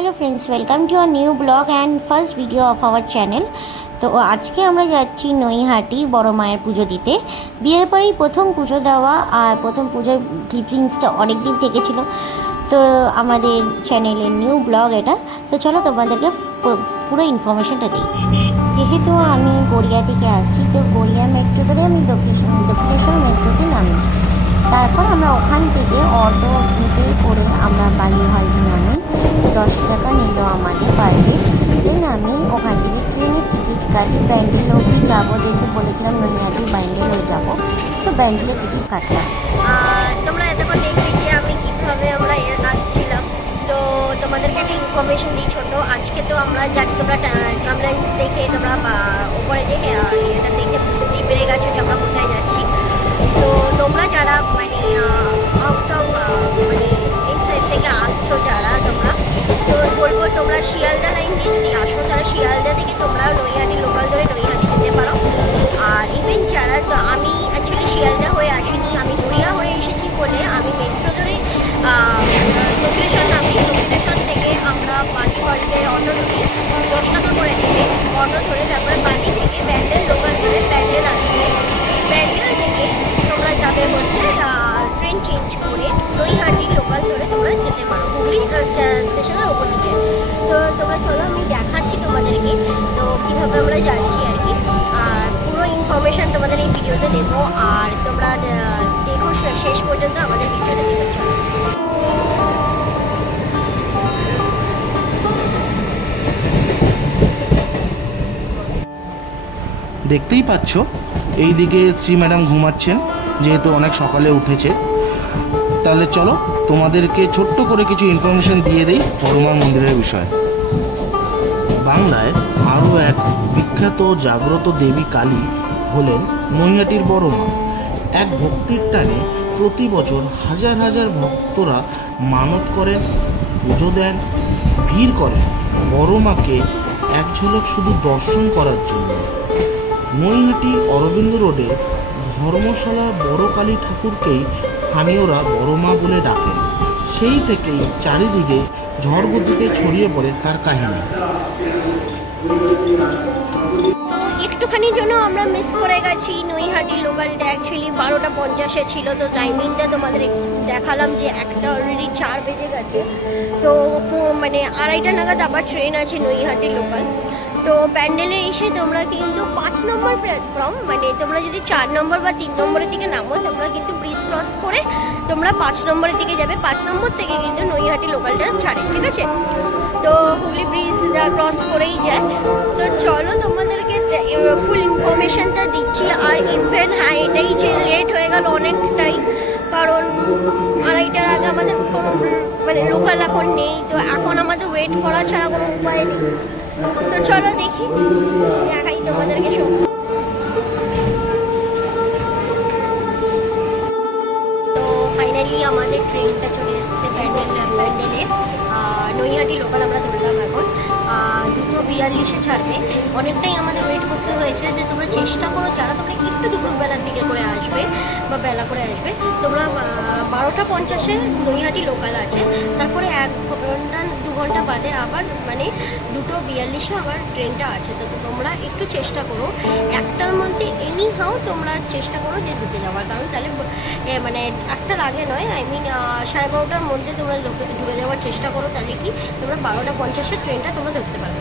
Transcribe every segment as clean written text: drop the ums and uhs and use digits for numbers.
Hello friends, welcome to our new blog and first video of our channel. তো আজকে আমরা যাচ্ছি নৈহাটি বড় মায়ের পুজো দিতে। বিয়ের পরেই প্রথম পুজো দেওয়া, আর প্রথম পুজোর ক্লিপিংসটা অনেক দিন থেকে ছিল। তো আমাদের চ্যানেলের নিউ ব্লগ এটা। তো চলো তোমাদেরকে পুরো ইনফরমেশনটা দিই। যেহেতু আমি গড়িয়া থেকে আসছি, তো গড়িয়া মেট্রো ধরে আমি দক্ষিণেশ্বর মেট্রোতে নামি। তারপর আমরা ওখান থেকে অটোতে করে আমরা বালিহালটি নামি। 10 টাকা নিল আমাদের পার ডে। দেন আমি ওখান থেকে ট্রেনের টিকিট কাটি। ব্যান্ডেল অবধি যাবো, যেহেতু বলেছিলাম নৈহাটি ব্যান্ডেলও যাবো, তো ব্যান্ডেলের টিকিট কাটলাম। তোমরা এতক্ষণ দেখবে যে আমি কীভাবে আমরা আসছিলাম। তো তোমাদেরকে একটা ইনফরমেশন দিই ছোটো। আজকে তো আমরা যাচ্ছি, তোমরা ট্রামলাইন্স দেখে তোমরা ওপরে যে এটা দেখে বুঝতেই পেরে গেছো যে আমরা কোথায় যাচ্ছি। তো তোমরা যারা মানে আউট অফ মানে এই সাইড থেকে আসছো যারা তোমরা, তো বলবো তোমরা শিয়ালদা লাইন দিয়ে যদি আসো, তারা শিয়ালদা থেকে তোমরা নৈহাটি লোকাল ধরে নৈহাটি যেতে পারো। আর ইভেন যারা, তো আমি অ্যাকচুয়ালি শিয়ালদা হয়ে আসিনি, আমি গড়িয়া হয়ে এসেছি বলে আমি মেট্রো ধরে দক্ষিণেশ্বর নামি। দক্ষিণেশ্বর থেকে আমরা পাঁচগড়ের অটো ধরি, 10 টাকা করে থেকে অটো ধরে তারপরে বাড়ি থেকে ব্যান্ডেল লোকাল ধরে ব্যান্ডেল আসবে। ব্যান্ডেল থেকে তোমরা যাবে হচ্ছে ট্রেন চেঞ্জ করে নৈহাটি লোকাল ধরে তোমরা যেতে পারো হুগলি স্টেশনের ওপর দিকে। তো তোমরা চলো, আমি দেখাচ্ছি তোমাদেরকে তো কীভাবে আমরা যাচ্ছি আর কি। আর পুরো ইনফরমেশান তোমাদের এই ভিডিওতে দেবো, আর তোমরা দেখো শেষ পর্যন্ত আমাদের ভিডিওটা দেখে চলো। দেখতেই পাচ্ছ এইদিকে শ্রী ম্যাডাম ঘুমাচ্ছেন, যেহেতু অনেক সকালে উঠেছে। তাহলে চলো তোমাদেরকে ছোট্ট করে কিছু ইনফরমেশন দিয়ে দেই বড়মা মন্দিরের বিষয়ে। বাংলায় আরও এক বিখ্যাত জাগ্রত দেবী কালী হলেন নৈহাটির বড়মা। এক ভক্তির টানে প্রতি বছর হাজার হাজার ভক্তরা মানত করেন, পুজো দেন, ভিড় করেন বড়মাকে এক ঝলক শুধু দর্শন করার জন্য। নৈহাটি অরবিন্দ রোডে ধর্মশালা বড় কালী ঠাকুরকেই স্থানীয়রা বড়মা বলে ডাকেন। সেই থেকেই চারিদিকে ঝড়গতিতে ছড়িয়ে পড়ে তার কাহিনী। একটুখানির জন্য আমরা মিস করে গেছি নৈহাটি লোকালটা। অ্যাকচুয়ালি 12:50 ছিল, তো টাইমিংটা তোমাদের দেখালাম যে একটা অলরেডি 4 বেজে গেছে। তো মানে 2:30 নাগাদ আবার ট্রেন আছে নৈহাটি লোকাল। তো প্যান্ডেলে এসে তোমরা কিন্তু 5 নম্বর প্ল্যাটফর্ম, মানে তোমরা যদি 4 নম্বর বা 3 নম্বরের দিকে নামো, তোমরা কিন্তু ব্রিজ ক্রস করে তোমরা 5 নম্বরের দিকে যাবে। 5 নম্বর থেকে কিন্তু নৈহাটি লোকালটা ছাড়ে, ঠিক আছে? তো হুগলি ব্রিজ ক্রস করেই যায়। তো চলো তোমাদেরকে ফুল ইনফরমেশানটা দিচ্ছি। আর ইভেন হ্যাঁ, এটাই যে লেট হয়ে গেল অনেকটাই, কারণ 2:30টার আগে আমাদের কোনো মানে লোকাল এখন নেই। তো এখন আমাদের ওয়েট করা ছাড়া কোনো উপায় নেই। তো চলো দেখি, দেখাই তোমাদেরকে সব। তো ফাইনালি আমাদের ট্রেনটা চলে এসেছে প্যান্ডেলে। নৈহাটি লোকাল আমরা ধরলাম এখন। 2:42 ছাড়বে। অনেকটাই আমাদের ওয়েট করতে হয়েছে। যে তোমরা চেষ্টা করো, যারা তোমরা একটু দুপুরবেলার দিকে করে আসবে বা বেলা করে আসবে, তোমরা 12:50 নৈহাটি লোকাল আছে। তারপরে 2 ঘন্টা বাদে আবার মানে 2:42 আবার ট্রেনটা আছে। তো তোমরা একটু চেষ্টা করো 1টার মধ্যে এনি হাও তোমরা চেষ্টা করো যে ঢুকে যাওয়ার, কারণ তাহলে মানে 1টার আগে নয়, আই মিন 12:30টার মধ্যে তোমরা ঢুকে যাওয়ার চেষ্টা করো। তাহলে কি তোমরা 12:50 ট্রেনটা তোমরা ধরতে পারবে।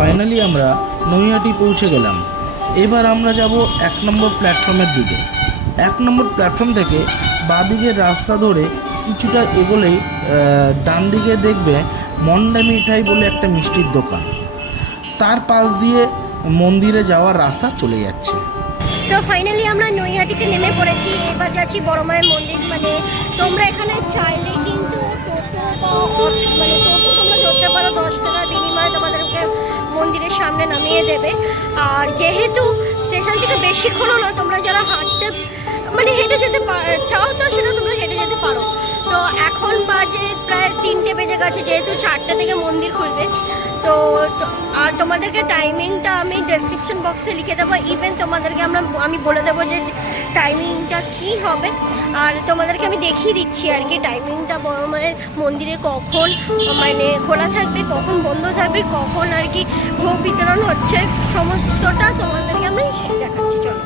ফাইনালি আমরা নৈহাটি পৌঁছে গেলাম। এবার আমরা যাব 1 নম্বর প্ল্যাটফর্মের দিকে। 1 নম্বর প্ল্যাটফর্ম থেকে বাঁদিকের রাস্তা ধরে কিছুটা এগোলেই ডান দিকে দেখবে মন্ডা মিঠাই বলে একটা মিষ্টির দোকান। তার পাশ দিয়ে মন্দিরে যাওয়ার রাস্তা চলে যাচ্ছে। তো ফাইনালি আমরা নৈহাটিতে নেমে পড়েছি। এবার যাচ্ছি বড় মায়ের মন্দির। মানে তোমরা এখানে চাইলে কিন্তু টোটো বা মানে টোটো তোমরা ধরতে সামনে নামিয়ে দেবে। আর যেহেতু স্টেশন থেকে বেশিক্ষণও না, তোমরা যারা হাঁটতে মানে হেঁটে যেতে চাও তো সেটা তোমরা হেঁটে যেতে পারো। তো এখন বাজে প্রায় 3টে বেজে গেছে, যেহেতু 4টে থেকে মন্দির খুলবে। তো আর তোমাদেরকে টাইমিংটা আমি ডেসক্রিপশন বক্সে লিখে দেবো। ইভেন তোমাদেরকে আমি বলে দেবো যে টাইমিংটা কি হবে। আর তোমাদেরকে আমি দেখিয়ে দিচ্ছি আর কি টাইমিংটা বড় মায়ের মন্দিরে কখন মানে খোলা থাকবে, কখন বন্ধ থাকবে, কখন আর কি ভোগ বিতরণ হচ্ছে, সমস্তটা তোমাদেরকে আমি দেখাচ্ছি। চলো।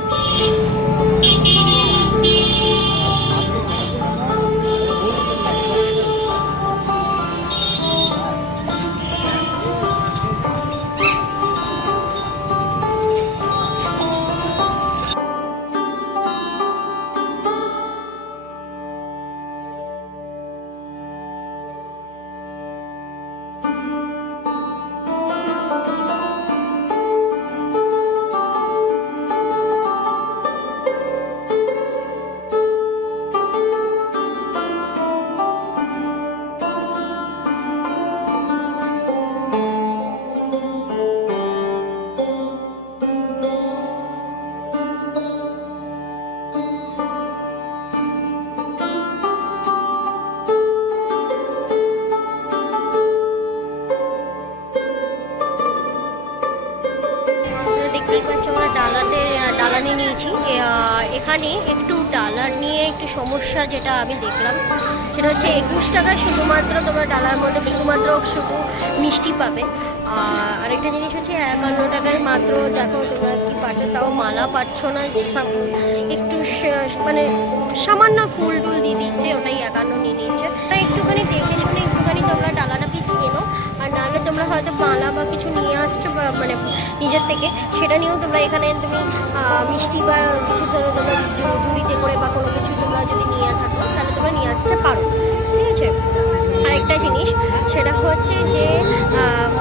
দেখতেই পাচ্ছ আমরা ডালা নিয়ে নিয়েছি। এখানে একটু ডালা নিয়ে একটু সমস্যা যেটা আমি দেখলাম সেটা হচ্ছে 21 টাকা শুধুমাত্র তোমরা ডালার মধ্যে শুধু মিষ্টি পাবে। আর আরেকটা জিনিস হচ্ছে 51 টাকায় মাত্র দেখো তোমরা কি পাচ্ছ, তাও মালা পাচ্ছ না, একটু মানে সামান্য ফুল টুল দিয়ে দিচ্ছে, ওটাই 51 নিয়ে নিচ্ছে। একটুখানি দেখে শুনে একটুখানি তোমরা ডালাটা পিস কেনো। আর নাহলে তোমরা হয়তো মালা বা কিছু নিয়ে আসছো মানে নিজের থেকে, সেটা নিয়েও তোমরা এখানে তুমি মিষ্টি বা কিছু তোমরা ঝুড়িতে করে বা কোনো কিছু তোমরা যদি নিয়ে থাকো তাহলে তোমরা নিয়ে আসতে পারো, ঠিক আছে। আরেকটা জিনিস সেটা হচ্ছে যে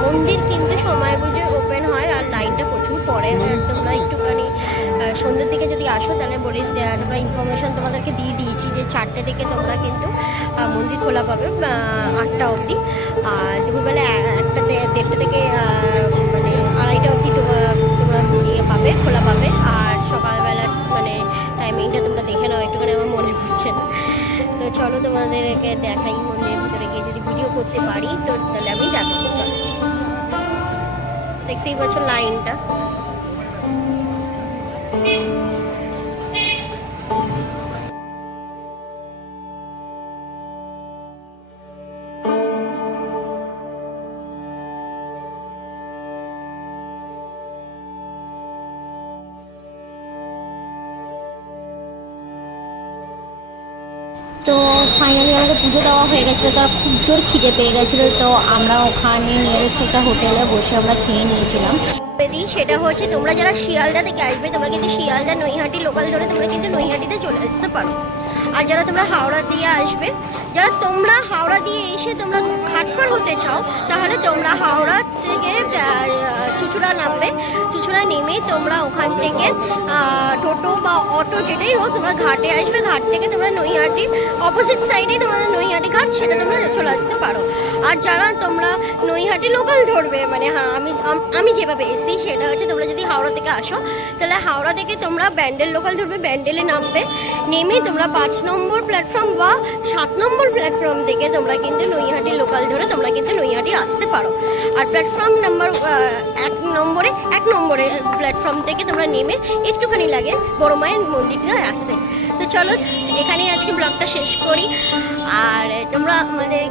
মন্দির কিন্তু সময় বুঝে ওপেন হয় আর লাইনটা প্রচুর পড়ে। তোমরা একটুখানি সন্ধ্যের দিকে যদি আসো তাহলে বলি তোমরা ইনফরমেশান তোমাদেরকে দিয়ে দিয়েছি যে 4টে থেকে তোমরা কিন্তু মন্দির খোলা পাবে 8টা অবধি। আর দুপুরবেলা 1টা থেকে মানে 2:30 অবধি তোমরা ইয়ে পাবে, খোলা পাবে। আর সকালবেলা মানে টাইমিংটা তোমরা দেখে নাও, একটুখানি আমার মনে পড়ছে না। তো চলো তোমাদেরকে দেখাই মন্দিরের ভিতরে গিয়ে যদি ভিডিও করতে পারি তো তাহলে আমি দেখাবো। চলো, দেখতেই পাচ্ছ লাইনটা। তো ফাইনালি আমাদের পুজো দেওয়া হয়ে গেছিলো, তো খুব জোর খিদে পেয়ে গেছিলো। তো আমরা ওখানে নিয়ারেস্ট একটা হোটেলে বসে আমরা খেয়ে নিয়েছিলাম। সেটা হচ্ছে তোমরা যারা শিয়ালদা থেকে আসবে তোমরা কিন্তু শিয়ালদা নৈহাটি লোকাল ধরে তোমরা কিন্তু নৈহাটিতে চলে আসতে পারো। আর যারা তোমরা হাওড়া দিয়ে আসবে, যারা তোমরা হাওড়া দিয়ে এসে তোমরা ঘাটপাড় হতে চাও তাহলে তোমরা হাওড়া থেকে চুঁচুড়া নামবে। চুঁচুড়া নেমে তোমরা ওখান থেকে টোটো বা অটো যেটাই হোক তোমরা ঘাটে আসবে। ঘাট থেকে তোমরা নৈহাটির অপোজিট সাইডে তোমাদের নৈহাটি ঘাট, সেটা তোমরা চলে আসতে পারো। আর যারা তোমরা নৈহাটি লোকাল ধরবে মানে আমি যেভাবে এসেছি সেটা হচ্ছে তোমরা যদি হাওড়া থেকে আসো তাহলে হাওড়া থেকে তোমরা ব্যান্ডেল লোকাল ধরবে, ব্যান্ডেলে নামবে। নেমে তোমরা 5 নম্বর প্ল্যাটফর্ম বা 7 নম্বর প্ল্যাটফর্ম থেকে তোমরা কিন্তু নৈহাটি লোকাল ধরে তোমরা কিন্তু নৈহাটি আসতে পারো। আর প্ল্যাটফর্ম নাম্বার 1 নম্বরে প্ল্যাটফর্ম থেকে তোমরা নেমে একটুখানি লাগে বড় মায়ের মন্দিরটা আসতে। তো চলো এখানেই আজকে ব্লগটা শেষ করি। আর তোমরা আমাদের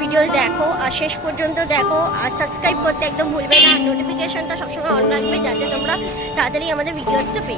ভিডিও দেখো আর শেষ পর্যন্ত দেখো। আর সাবস্ক্রাইব করতে একদম ভুলবে না, নোটিফিকেশনটা সবসময় অন রাখবে যাতে তোমরা তাড়াতাড়ি আমাদের ভিডিওসটা পেয়ে